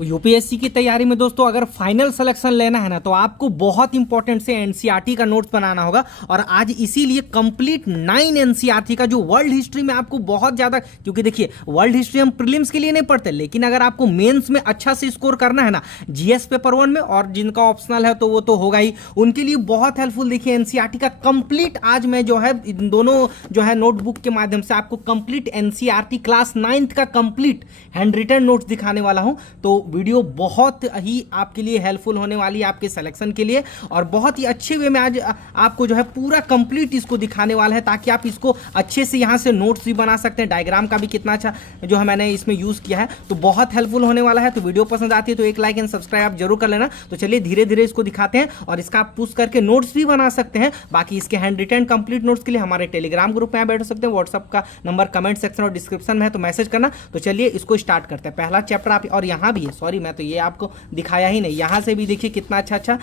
UPSC की तैयारी में दोस्तों अगर फाइनल सिलेक्शन लेना है ना तो आपको बहुत इंपॉर्टेंट से एनसीईआरटी का नोट्स बनाना होगा। और आज इसीलिए कंप्लीट 9 एनसीईआरटी का जो वर्ल्ड हिस्ट्री में आपको बहुत ज्यादा, क्योंकि देखिए वर्ल्ड हिस्ट्री हम प्रीलिम्स के लिए नहीं पढ़ते, लेकिन अगर आपको मेंस में अच्छा से स्कोर करना है ना जीएस पेपर 1 में, और जिनका ऑप्शनल है तो वो तो होगा ही, उनके लिए बहुत हेल्पफुल। देखिए एनसीईआरटी का कंप्लीट आज मैं जो है इन दोनों जो है नोटबुक के माध्यम से आपको कंप्लीट एनसीईआरटी क्लास 9th का कंप्लीट हैंड रिटन नोट्स दिखाने वाला हूं। तो वीडियो बहुत ही आपके लिए हेल्पफुल होने वाली है आपके सिलेक्शन के लिए, और बहुत ही अच्छे वे में आज आपको जो है पूरा कंप्लीट इसको दिखाने वाला है, ताकि आप इसको अच्छे से यहां से नोट्स भी बना सकते हैं। डायग्राम का भी कितना अच्छा जो है मैंने इसमें यूज किया है, तो बहुत हेल्पफुल होने वाला है। तो वीडियो पसंद आती है तो एक लाइक एंड सब्सक्राइब आप जरूर कर लेना। तो चलिए धीरे धीरे इसको दिखाते हैं, और इसका आप पुश करके नोट्स भी बना सकते हैं। बाकी इसके हैंड रिटन कंप्लीट नोट्स के लिए हमारे टेलीग्राम ग्रुप में बैठ सकते हैं। व्हाट्सअप का नंबर कमेंट सेक्शन और डिस्क्रिप्शन में है, तो मैसेज करना। तो चलिए इसको स्टार्ट करते हैं। पहला चैप्टर आप, और यहाँ भी है, सॉरी मैं तो ये आपको दिखाया ही नहीं, यहाँ से भी देखिए कितना अच्छा अच्छा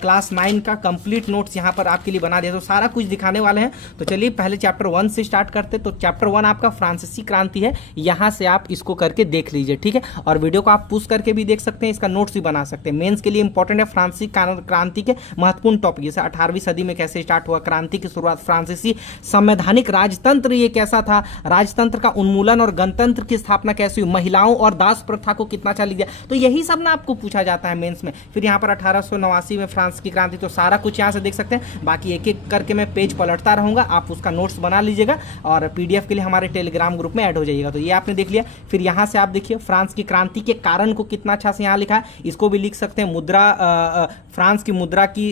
क्लास 9 का कंप्लीट नोट्स यहाँ पर आपके लिए बना दिया, तो सारा कुछ दिखाने वाले हैं। तो चलिए पहले चैप्टर 1 से स्टार्ट करते हैं। तो चैप्टर 1 आपका फ्रांसीसी क्रांति है, यहाँ से आप इसको करके देख लीजिए, ठीक है। और वीडियो को आप पुश करके भी देख सकते हैं, इसका नोट्स भी बना सकते हैं। मेंस के लिए इंपॉर्टेंट है फ्रांसीसी क्रांति के महत्वपूर्ण टॉपिक, जैसे 18वीं सदी में कैसे स्टार्ट हुआ, क्रांति की शुरुआत, फ्रांसीसी संवैधानिक राजतंत्र ये कैसा था, राजतंत्र का उन्मूलन और गणतंत्र की स्थापना कैसे हुई, महिलाओं और दास प्रथा को कितना अच्छा लिख दिया। तो यही सब ना आपको पूछा जाता है मेंस में। फिर यहाँ पर 1889 में फ्रांस की क्रांति, तो सारा कुछ यहाँ से देख सकते हैं। बाकी एक एक करके मैं पेज पलटता रहूंगा, आप उसका नोट्स बना लीजिएगा, और पीडीएफ के लिए हमारे टेलीग्राम ग्रुप में ऐड हो जाइएगा। तो ये आपने देख लिया। फिर यहाँ से आप देखिए फ्रांस की क्रांति के कारण को कितना अच्छा से यहाँ लिखा है, इसको भी लिख सकते हैं। मुद्रा, फ्रांस की मुद्रा की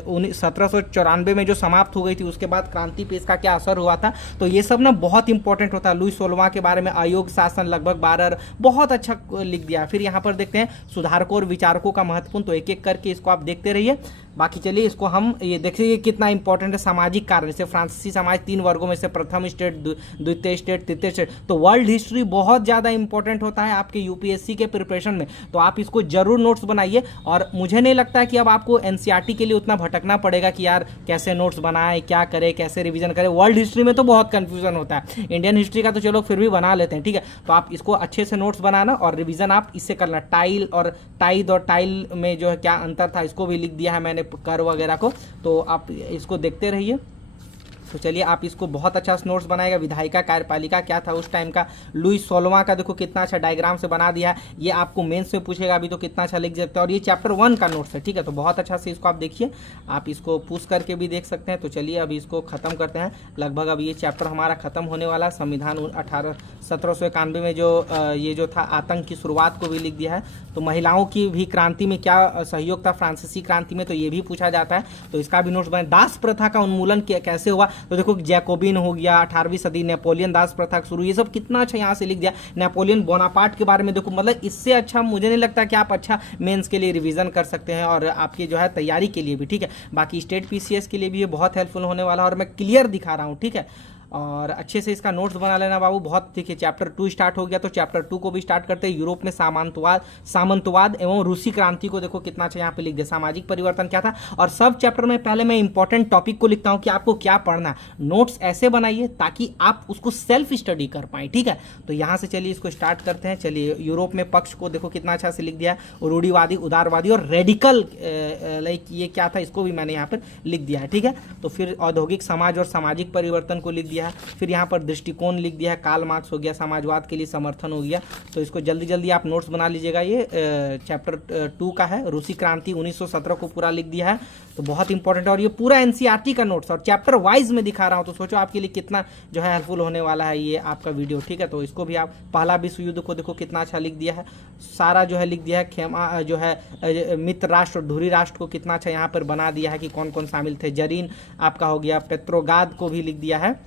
1794 में जो समाप्त हो गई थी, उसके बाद क्रांति पे इसका क्या असर हुआ था, तो ये सब ना बहुत इंपॉर्टेंट होता है। लुई 16वां के बारे में, आयोग शासन लगभग 12, बहुत अच्छा लिख दिया। फिर यहाँ पर देखते हैं सुधारकों और विचारकों का महत्वपूर्ण, तो एक एक करके इसको आप देखते रहिए। बाकी चलिए इसको हम ये देखिए कितना इंपॉर्टेंट है। सामाजिक कार्य, जैसे फ्रांसीसी समाज 3 वर्गों में से प्रथम स्टेट, द्वितीय स्टेट, तृतीय स्टेट, तो वर्ल्ड हिस्ट्री बहुत ज़्यादा इंपॉर्टेंट होता है आपके यूपीएससी के प्रिपरेशन में। तो आप इसको जरूर नोट्स बनाइए, और मुझे नहीं लगता है कि अब आपको एनसीईआरटी के लिए उतना भटकना पड़ेगा कि यार कैसे नोट्स बनाए, क्या करे, कैसे रिविजन करें। वर्ल्ड हिस्ट्री में तो बहुत कन्फ्यूजन होता है, इंडियन हिस्ट्री का तो चलो फिर भी बना लेते हैं, ठीक है। तो आप इसको अच्छे से नोट्स बनाना, और रिविजन आप इससे करना। टाइल और टाइद और टाइल में जो है क्या अंतर था, इसको भी लिख दिया है मैंने, कर वगैरह को, तो आप इसको देखते रहिए। तो चलिए आप इसको बहुत अच्छा नोट्स बनाएगा। विधायिका कार्यपालिका क्या था उस टाइम का, लुई 16वां का देखो कितना अच्छा डायग्राम से बना दिया है। ये आपको मेंस में पूछेगा अभी, तो कितना अच्छा लिख सकते हैं। और ये चैप्टर 1 का नोट्स है, ठीक है। तो बहुत अच्छा से इसको आप देखिए, आप इसको पुश करके भी देख सकते हैं। तो चलिए अभी इसको खत्म करते हैं। लगभग अब ये चैप्टर हमारा खत्म होने वाला है। संविधान 1791 में जो ये जो था आतंक की शुरुआत को भी लिख दिया है। तो महिलाओं की भी क्रांति में क्या सहयोग था फ्रांसीसी क्रांति में, तो ये भी पूछा जाता है, तो इसका भी नोट्स बने। दास प्रथा का उन्मूलन कैसे हुआ, तो देखो जैकोबिन हो गया, 18वीं सदी नेपोलियन दास प्रथा शुरू, ये सब कितना अच्छा यहाँ से लिख दिया। नेपोलियन बोनापार्ट के बारे में देखो, मतलब इससे अच्छा मुझे नहीं लगता कि आप अच्छा मेंस के लिए रिवीजन कर सकते हैं, और आपकी जो है तैयारी के लिए भी, ठीक है। बाकी स्टेट पीसीएस के लिए भी ये बहुत हेल्पफुल होने वाला है, और मैं क्लियर दिखा रहा हूँ, ठीक है। और अच्छे से इसका नोट्स बना लेना बाबू, बहुत देखिए। चैप्टर 2 स्टार्ट हो गया, तो चैप्टर 2 को भी स्टार्ट करते हैं। यूरोप में सामंतवाद एवं रूसी क्रांति को देखो कितना अच्छा यहाँ पे लिख दिया। सामाजिक परिवर्तन क्या था, और सब चैप्टर में पहले मैं इंपॉर्टेंट टॉपिक को लिखता हूँ कि आपको क्या पढ़ना है। नोट्स ऐसे बनाइए ताकि आप उसको सेल्फ स्टडी कर पाए, ठीक है। तो यहाँ से चलिए इसको स्टार्ट करते हैं। चलिए यूरोप में पक्ष को देखो कितना अच्छा से लिख दिया है। रूढ़िवादी, उदारवादी और रेडिकल, लाइक ये क्या था, इसको भी मैंने यहाँ पर लिख दिया है, ठीक है। तो फिर औद्योगिक समाज और सामाजिक परिवर्तन को लिख दिया। फिर यहाँ पर दृष्टिकोण लिख दिया है। कार्ल मार्क्स हो गया, समाजवाद के लिए समर्थन हो गया। तो इसको जल्दी जल्दी आप नोट्स बना लीजिएगा। ये चैप्टर 2 का है। रूसी क्रांति 1917 को पूरा लिख दिया है, तो बहुत इंपॉर्टेंट है। और ये पूरा एनसीईआरटी का नोट्स और चैप्टर वाइज में दिखा रहा हूँ, तो सोचो आपके लिए कितना जो है हेल्पफुल होने वाला है ये आपका वीडियो, ठीक है। तो इसको भी आप, पहला विश्व युद्ध को देखो कितना अच्छा लिख दिया है, सारा जो है लिख दिया है। खेमा जो है मित्र राष्ट्र और धुरी राष्ट्र को कितना अच्छा यहाँ पर बना दिया है कि कौन कौन शामिल थे। जरीन आपका हो गया, पेट्रोगाद को भी लिख दिया है।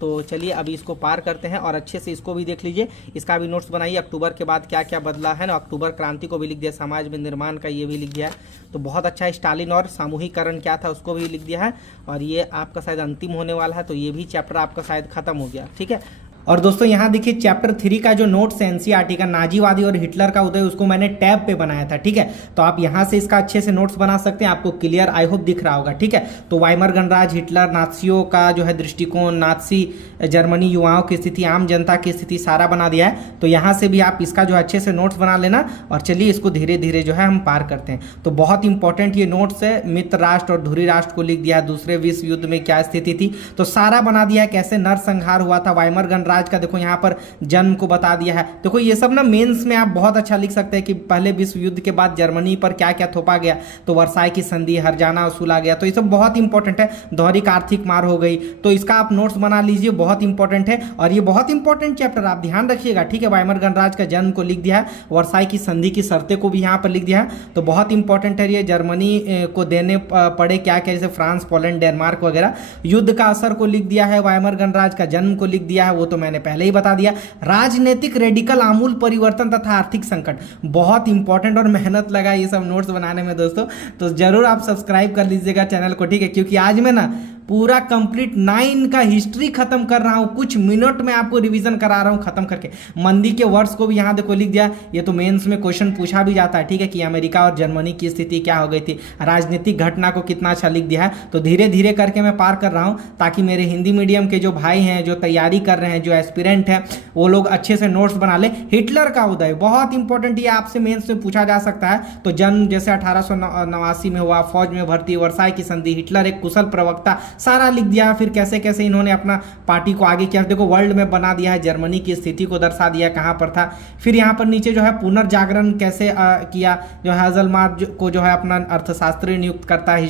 तो चलिए अभी इसको पार करते हैं, और अच्छे से इसको भी देख लीजिए, इसका भी नोट्स बनाइए। अक्टूबर के बाद क्या क्या बदला है ना, अक्टूबर क्रांति को भी लिख दिया। समाज में निर्माण का ये भी लिख दिया है, तो बहुत अच्छा है। स्टालिन और सामूहिकरण क्या था उसको भी लिख दिया है, और ये आपका शायद अंतिम होने वाला है, तो ये भी चैप्टर आपका शायद खत्म हो गया, ठीक है। और दोस्तों यहाँ देखिए चैप्टर 3 का जो नोट्स है एनसीईआरटी का, नाजीवादी और हिटलर का उदय, उसको मैंने टैब पे बनाया था, ठीक है। तो आप यहाँ से इसका अच्छे से नोट्स बना सकते हैं, आपको क्लियर आई होप दिख रहा होगा, ठीक है। तो वाइमर गणराज्य, हिटलर, नात्सियों का जो है दृष्टिकोण, नात्सी जर्मनी, युवाओं की स्थिति, आम जनता की स्थिति, सारा बना दिया है। तो यहाँ से भी आप इसका जो अच्छे से नोट्स बना लेना और चलिए इसको धीरे धीरे जो है हम पार करते हैं। तो बहुत इंपॉर्टेंट ये नोट्स है। मित्र राष्ट्र और धुरी राष्ट्र को लिख दिया है, दूसरे विश्व युद्ध में क्या स्थिति थी, तो सारा बना दिया है, कैसे नरसंहार हुआ था, वाइमर गणराज्य का देखो यहाँ पर जन्म को बता दिया है। देखो ये सब ना मेंस में आप बहुत अच्छा लिख सकते हैं कि पहले विश्व युद्ध के बाद जर्मनी पर क्या क्या थोपा गया, तो वर्साई की संधि, हर्जाना वसूला गया, तो ये सब बहुत इंपॉर्टेंट है। दोहरी आर्थिक मार हो गई, तो इसका आप नोट्स बना लीजिए, बहुत इंपॉर्टेंट है। और ये बहुत इंपॉर्टेंट चैप्टर आप ध्यान रखिएगा, ठीक है। वाइमर गणराज्य का जन्म को लिख दिया है, वर्साई की संधि की शर्तें को भी यहाँ पर लिख दिया है, तो बहुत इंपॉर्टेंट है ये। जर्मनी को देने पड़े क्या क्या, जैसे फ्रांस, पोलैंड, डेनमार्क वगैरह। युद्ध का असर को लिख दिया है, वाइमर गणराज्य का जन्म को लिख दिया है, वो तो मैंने पहले ही बता दिया। राजनीतिक रेडिकल आमूल परिवर्तन तथा आर्थिक संकट, बहुत इंपॉर्टेंट, और मेहनत लगा ये सब नोट्स बनाने में दोस्तों, तो जरूर आप सब्सक्राइब कर लीजिएगा चैनल को, ठीक है। क्योंकि आज मैं ना पूरा कंप्लीट 9 का हिस्ट्री खत्म कर रहा हूं, कुछ मिनट में आपको रिवीजन करा रहा हूं खत्म करके। मंदी के वर्ष को भी यहां देखो लिख दिया, ये तो मेंस में क्वेश्चन पूछा भी जाता है, ठीक है, कि अमेरिका और जर्मनी की स्थिति क्या हो गई थी, राजनीतिक घटना को कितना अच्छा लिख दिया है। तो धीरे धीरे करके मैं पार कर रहा हूं, ताकि मेरे हिंदी मीडियम के जो भाई हैं, जो तैयारी कर रहे हैं, जो एस्पिरेंट हैं, वो लोग अच्छे से नोट्स बना ले। हिटलर का उदय बहुत इंपॉर्टेंट, ये आपसे मेंस में पूछा जा सकता है। तो जन्म जैसे 1889 में हुआ, फौज में भर्ती, वर्साई की संधि, हिटलर एक कुशल प्रवक्ता, सारा लिख दिया। फिर कैसे कैसे इन्होंने अपना पार्टी को आगे किया, देखो वर्ल्ड में बना दिया है, जर्मनी की स्थिति को दर्शा दिया कहां पर था। फिर यहां पर नीचे जो है पुनर्जागरण कैसे किया, जो है हजलमार्ज को जो है अपना अर्थशास्त्री नियुक्त करता है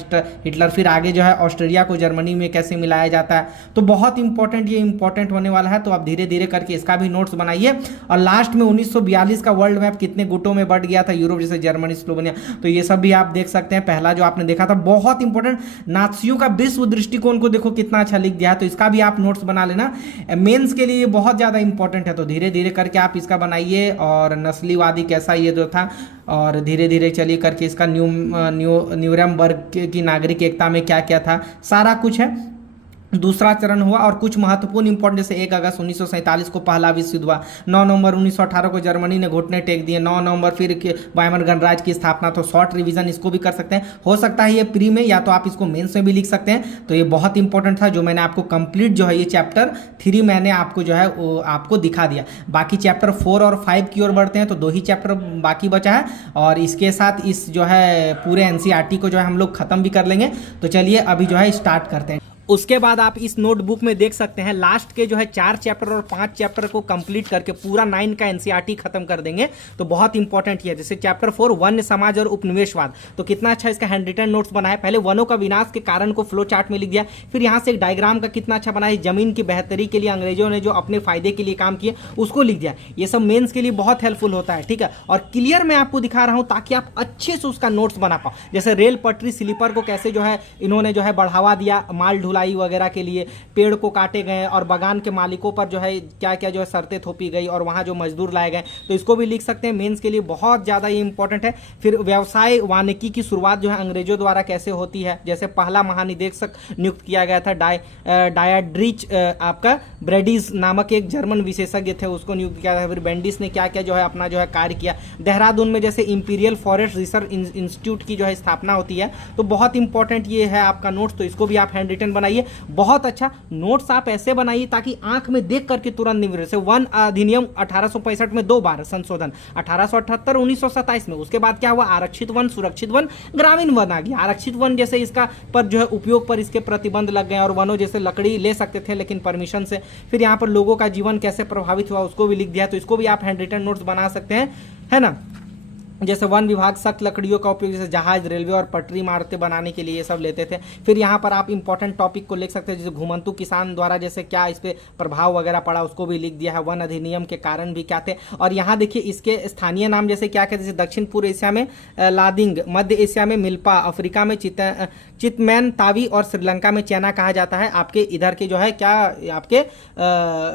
हिटलर। फिर आगे जो है ऑस्ट्रेलिया को जर्मनी में कैसे मिलाया जाता है, तो बहुत इंपॉर्टेंट, ये इंपॉर्टेंट होने वाला है। तो आप धीरे धीरे करके इसका भी नोट्स बनाइए। और लास्ट में 1942 का वर्ल्ड मैप कितने गुटों में बढ़ गया था, यूरोप जैसे जर्मनी, स्लोवेनिया, तो ये सब भी आप देख सकते हैं। पहला जो आपने देखा था बहुत इंपॉर्टेंट, नात्सियों का विश्व दृष्टिकोण को देखो कितना अच्छा लिख दिया है, तो इसका भी आप नोट्स बना लेना, मेंस के लिए बहुत ज्यादा इंपॉर्टेंट है। तो धीरे धीरे करके आप इसका बनाइए। और नस्लीवादी कैसा ये जो था, और धीरे धीरे चलिए करके इसका न्यूरमबर्ग की नागरिक एकता में क्या क्या था, सारा कुछ है। दूसरा चरण हुआ, और कुछ महत्वपूर्ण इंपॉर्टेंट, जैसे 1 अगस्त 1947 को पहला विश्व युद्ध हुआ, 9 नवंबर 1918 को जर्मनी ने घुटने टेक दिए, 9 नवंबर फिर वाइमर गणराज्य की स्थापना। तो शॉर्ट रिवीजन इसको भी कर सकते हैं, हो सकता है ये प्री में, या तो आप इसको मेंस में भी लिख सकते हैं। तो ये बहुत इंपॉर्टेंट था, जो मैंने आपको कंप्लीट जो है ये चैप्टर 3 मैंने आपको जो है वो आपको दिखा दिया। बाकी चैप्टर 4 और 5 की ओर बढ़ते हैं, तो 2 ही चैप्टर बाकी बचा है, और इसके साथ इस जो है पूरे एनसीईआरटी को जो है हम लोग खत्म भी कर लेंगे। तो चलिए अभी जो है स्टार्ट करते हैं। उसके बाद आप इस नोटबुक में देख सकते हैं लास्ट के जो है 4 चैप्टर और 5 चैप्टर को कंप्लीट करके पूरा 9 का एनसीईआरटी खत्म कर देंगे। तो बहुत इंपॉर्टेंट है, जैसे चैप्टर 4 वन्य समाज और उपनिवेशवाद, तो कितना अच्छा इसका हैंड रिटन नोट्स बनाया। पहले वनों का विनाश के कारण को फ्लो चार्ट में लिख दिया, फिर यहाँ से एक डायग्राम का कितना अच्छा बनाया, जमीन की बेहतरी के लिए अंग्रेजों ने जो अपने फायदे के लिए काम किए उसको लिख दिया। ये सब मेंस के लिए बहुत हेल्पफुल होता है, ठीक है। और क्लियर मैं आपको दिखा रहा हूँ ताकि आप अच्छे से उसका नोट्स बना पाओ। जैसे रेल पटरी स्लीपर को कैसे जो है इन्होंने जो है बढ़ावा दिया माल ढुलाई वगैरह के लिए, पेड़ को काटे गए, और बागान के मालिकों पर जो है क्या क्या जो है शर्तें थोपी गई, और वहां जो मजदूर लाए गए, तो इसको भी लिख सकते हैं। मेंस के लिए बहुत ज्यादा ये इंपॉर्टेंट है। फिर व्यवसाय वानिकी की शुरुआत जो है अंग्रेजों द्वारा कैसे होती है, जैसे पहला महानिदेशक नियुक्त किया गया था डायाड्रिच आपका ब्रेडिस नामक एक जर्मन विशेषज्ञ थे, उसको नियुक्त किया था। फिर बेंडिस ने क्या क्या जो है अपना जो है कार्य किया। देहरादून में जैसे इंपीरियल फॉरेस्ट रिसर्च इंस्टीट्यूट की जो है स्थापना होती है, तो बहुत इंपॉर्टेंट ये है आपका नोट्स। तो इसको भी आप हैंड रिटन बनाइए, बहुत अच्छा नोट्स आप ऐसे बनाइए ताकि आंख में देख करके तुरंत निवृत्त। जैसे वन अधिनियम 1865 में 2 बार संशोधन, 1878 1927 में। उसके बाद क्या हुआ, आरक्षित वन, सुरक्षित वन, ग्रामीण वन आ गया। आरक्षित वन जैसे इसका पर जो है उपयोग पर इसके प्रतिबंध लग गए, और वनों जैसे लकड़ी ले सकते थे लेकिन परमिशन से। फिर यहाँ पर लोगों का जीवन कैसे प्रभावित हुआ उसको भी लिख दिया, तो इसको भी आप हैंड रिटन नोट्स बना सकते हैं, है ना। जैसे वन विभाग सख्त लकड़ियों का उपयोग जैसे जहाज, रेलवे और पटरी इमारतें बनाने के लिए ये सब लेते थे। फिर यहाँ पर आप इंपॉर्टेंट टॉपिक को लिख सकते हैं, जैसे घुमंतु किसान द्वारा जैसे क्या इस पे प्रभाव वगैरह पड़ा उसको भी लिख दिया है। वन अधिनियम के कारण भी क्या थे, और यहाँ देखिए इसके स्थानीय नाम जैसे क्या कहते हैं, जैसे दक्षिण पूर्व एशिया में लादिंग, मध्य एशिया में मिल्पा, अफ्रीका में चितमैन तावी, और श्रीलंका में चैना कहा जाता है। आपके इधर के जो है क्या आपके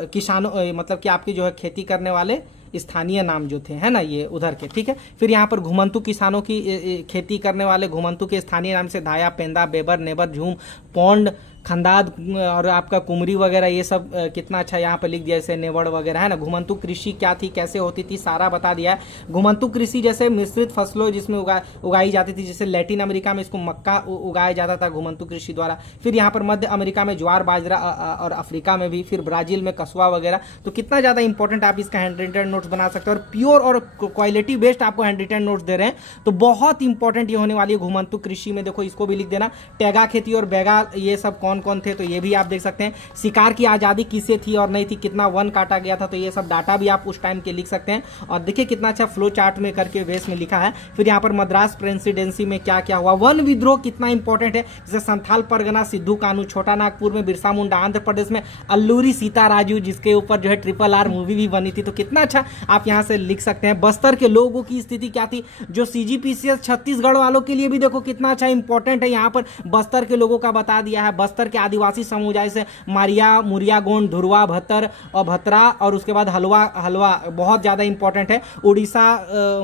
किसानों मतलब कि आपके जो है खेती करने वाले स्थानीय नाम जो थे, है ना, ये उधर के, ठीक है। फिर यहाँ पर घुमंतु किसानों की खेती करने वाले घुमंतु के स्थानीय नाम से धाया, पेंदा, बेबर, नेबर, झूम, पौंड, खंदाद और आपका कुमरी वगैरह ये सब कितना अच्छा यहाँ पे लिख दिया, जैसे नेवड़ वगैरह है ना। घुमंतु कृषि क्या थी, कैसे होती थी, सारा बता दिया है। घुमंतु कृषि जैसे मिश्रित फसलों जिसमें उगाई जाती थी, जैसे लैटिन अमेरिका में इसको मक्का उगाया जाता था घुमंतु कृषि द्वारा। फिर यहाँ पर मध्य अमेरिका में ज्वार बाजरा और अफ्रीका में भी, फिर ब्राजील में कस्वा वगैरह। तो कितना ज़्यादा इंपॉर्टेंट, आप इसका हैंड रिटन नोट्स बना सकते हो और प्योर और क्वालिटी बेस्ड आपको हैंड रिटन नोट्स दे रहे हैं, तो बहुत इंपॉर्टेंट ये होने वाली है घुमंतु कृषि में। देखो इसको भी लिख देना। टैगा खेती और बैगा ये सब कौन कौन थे, तो ये भी आप देख सकते हैं। शिकार की आज़ादी किसे थी और नहीं थी, कितना वन काटा गया था, तो ये सब डाटा भी आप उस टाइम के लिख सकते हैं। और देखिए कितना अच्छा फ्लो चार्ट में करके बेस में लिखा है। फिर यहाँ पर मद्रास प्रेसिडेंसी में क्या क्या हुआ, वन विद्रोह कितना इंपॉर्टेंट है, जैसे संथाल परगना सिद्धू कानू, छोटा नागपुर में बिरसा मुंडा, आंध्र प्रदेश में अल्लूरी सीताराजू जिसके ऊपर जो है RRR मूवी भी बनी थी, तो कितना अच्छा आप यहाँ से लिख सकते हैं। बस्तर के लोगों की स्थिति क्या थी, जो CGPCS छत्तीसगढ़ वालों के लिए भी देखो कितना अच्छा इंपॉर्टेंट है, यहाँ पर बस्तर के लोगों का बता दिया है। बस्तर के आदिवासी समुदाय से मारिया, मुरिया गोंड, धुरवा, भतर और भतरा, और उसके बाद हलवा बहुत ज़्यादा इंपॉर्टेंट है। उड़ीसा,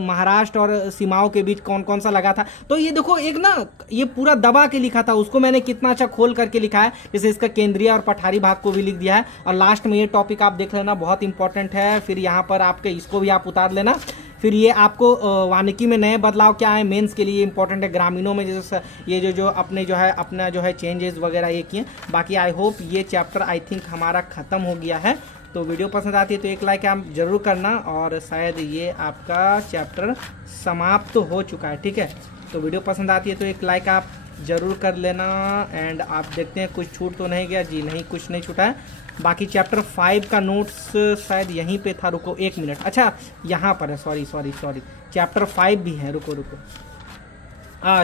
महाराष्ट्र और सीमाओं के बीच कौन कौन सा लगा था, तो ये देखो एक ना ये पूरा दबा के लिखा था, उसको मैंने कितना अच्छा खोल करके लिखा है, जैसे इसका केंद्रीय और पठारी भाग को भी लिख दिया है। और लास्ट में ये टॉपिक आप देख लेना, बहुत इंपॉर्टेंट है। फिर यहाँ पर आपके इसको भी आप उतार लेना। फिर ये आपको वानिकी में नए बदलाव क्या है, मेंस के लिए इंपॉर्टेंट है। ग्रामीणों में जैसे ये जो अपने जो है अपना जो है चेंजेस वगैरह ये किए। बाकी आई होप ये चैप्टर आई थिंक हमारा ख़त्म हो गया है। तो वीडियो पसंद आती है तो एक लाइक आप जरूर करना, और शायद ये आपका चैप्टर समाप्त हो चुका है, ठीक है। तो वीडियो पसंद आती है तो एक लाइक आप ज़रूर कर लेना। एंड आप देखते हैं कुछ छूट तो नहीं गया जी, नहीं कुछ नहीं छूटा है। बाकी चैप्टर 5 का नोट्स शायद यहीं पे था, रुको 1 मिनट, अच्छा यहाँ पर है, सॉरी चैप्टर 5 भी है, रुको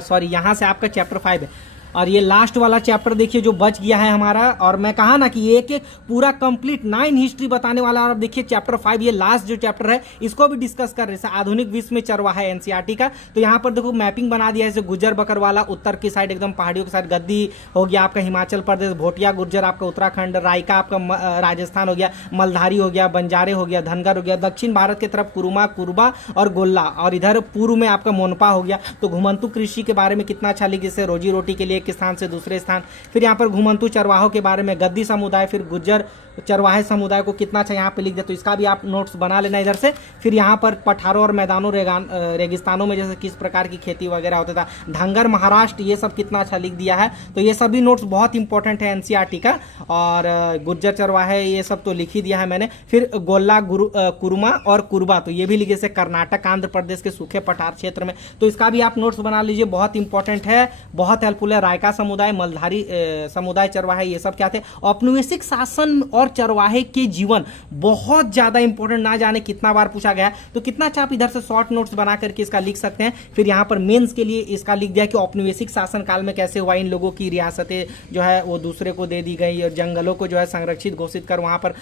सॉरी यहाँ से आपका चैप्टर 5 है। और ये लास्ट वाला चैप्टर देखिए जो बच गया है हमारा, और मैं कहा ना कि एक एक पूरा कंप्लीट 9 हिस्ट्री बताने वाला। और अब देखिए चैप्टर 5 ये लास्ट जो चैप्टर है इसको भी डिस्कस कर रहे हैं, आधुनिक विश्व में चरवाहा है NCERT का। तो यहाँ पर देखो मैपिंग बना दिया है, जैसे गुज्जर बकरवाला उत्तर की साइड एकदम पहाड़ियों के साइड, गद्दी हो गया आपका हिमाचल प्रदेश, भोटिया गुर्जर आपका उत्तराखंड, रायका आपका राजस्थान हो गया, मलधारी हो गया, बंजारे हो गया, धनगर हो गया, दक्षिण भारत की तरफ कुरुमा, कुरबा और गोल्ला, और इधर पूर्व में आपका मोनपा हो गया। तो घुमंतु कृषि के बारे में कितना अच्छा लिख, जैसे रोजी रोटी के लिए एक स्थान से दूसरे स्थान। फिर यहाँ पर घुमंतु चरवाहों के बारे में, गद्दी समुदाय, फिर गुज्जर चरवाहे समुदाय को कितना अच्छा यहाँ पे लिख दिया, तो इसका भी आप नोट्स बना लेना इधर से। फिर यहाँ पर पठारों और मैदानों रेगिस्तानों में जैसे किस प्रकार की खेती वगैरह होता था, धंगर महाराष्ट्र, ये सब कितना अच्छा लिख दिया है। तो ये सभी नोट्स बहुत इंपॉर्टेंट है NCERT का। और गुज्जर चरवाहे ये सब तो लिख ही दिया है मैंने। फिर गोल्ला, कुरुमा और कुरबा, तो ये भी लिखे, जैसे कर्नाटक, आंध्र प्रदेश के सूखे पठार क्षेत्र में, तो इसका भी आप नोट्स बना लीजिए, बहुत इंपॉर्टेंट है, बहुत हेल्पफुल है। रायका समुदाय, मलधारी समुदाय, चरवाहे ये सब क्या थे। औपनिवेशिक शासन और चरवाहे के जीवन बहुत ज्यादा इंपॉर्टेंट, ना जाने कितना बार पूछा गया, तो कितना अच्छा आप इधर से शॉर्ट नोट्स बना करके इसका लिख सकते हैं। फिर यहाँ पर मेंस के लिए इसका लिख दिया कि औपनिवेशिक शासन काल में कैसे हुआ, इन लोगों की रियासतें जो है वो दूसरे को दे दी गई, और जंगलों को जो है संरक्षित घोषित कर वहाँ पर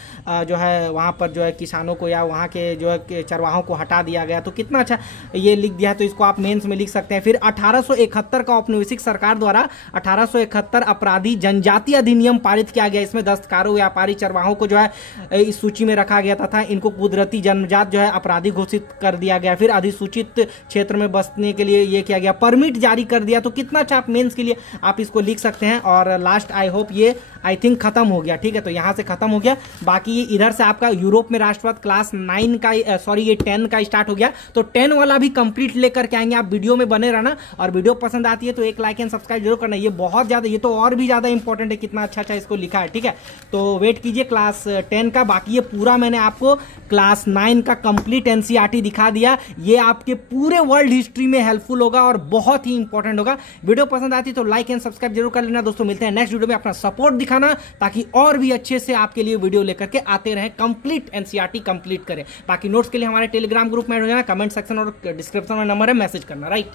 वहाँ पर जो है किसानों को या वहाँ के जो है चरवाहों को हटा दिया गया, तो कितना अच्छा ये लिख दिया है, तो इसको आप मेंस में लिख सकते हैं। फिर 1871 का औपनिवेशिक सरकार द्वारा 1871 अपराधी जनजाति अधिनियम पारित किया गया। इसमें दस्तकारों, व्यापारी, चरवाहों को जो है इस सूची में रखा गया था, इनको कुदरती जन्मजात जो है अपराधी घोषित कर दिया गया। फिर अधिसूचित क्षेत्र में बसने के लिए ये किया गया, परमिट जारी कर दिया, तो कितना अच्छा आप मेंस के लिए आप इसको लिख सकते हैं। और लास्ट आई होप ये आई थिंक खत्म हो गया, ठीक है, तो यहाँ से खत्म हो गया। बाकी इधर से आपका यूरोप में राष्ट्रवाद क्लास 9 का ये 10 का स्टार्ट हो गया, तो 10 वाला भी कंप्लीट लेकर के आएंगे। आप वीडियो में बने रहना, और वीडियो पसंद आती है तो एक लाइक एंड सब्सक्राइब जरूर करना। ये बहुत ज्यादा, ये तो और भी ज्यादा इंपॉर्टेंट है, कितना अच्छा इसको लिखा है, ठीक है। तो वेट कीजिए क्लास 10 का। बाकी ये पूरा मैंने आपको क्लास 9 का कंप्लीट NCERT दिखा दिया, ये आपके पूरे वर्ल्ड हिस्ट्री में हेल्पफुल होगा और बहुत ही इंपॉर्टेंट होगा। वीडियो पसंद आती है तो लाइक एंड सब्सक्राइब जरूर कर लेना दोस्तों। मिलते हैं नेक्स्ट वीडियो में, अपना सपोर्ट दिखाना ताकि और भी अच्छे से आपके लिए वीडियो लेकर के आते रहे, कंप्लीट NCERT कंप्लीट करें। बाकी नोट्स के लिए हमारे टेलीग्राम ग्रुप में ऐड हो जाना, कमेंट सेक्शन और डिस्क्रिप्शन में नंबर है, मैसेज करना, राइट।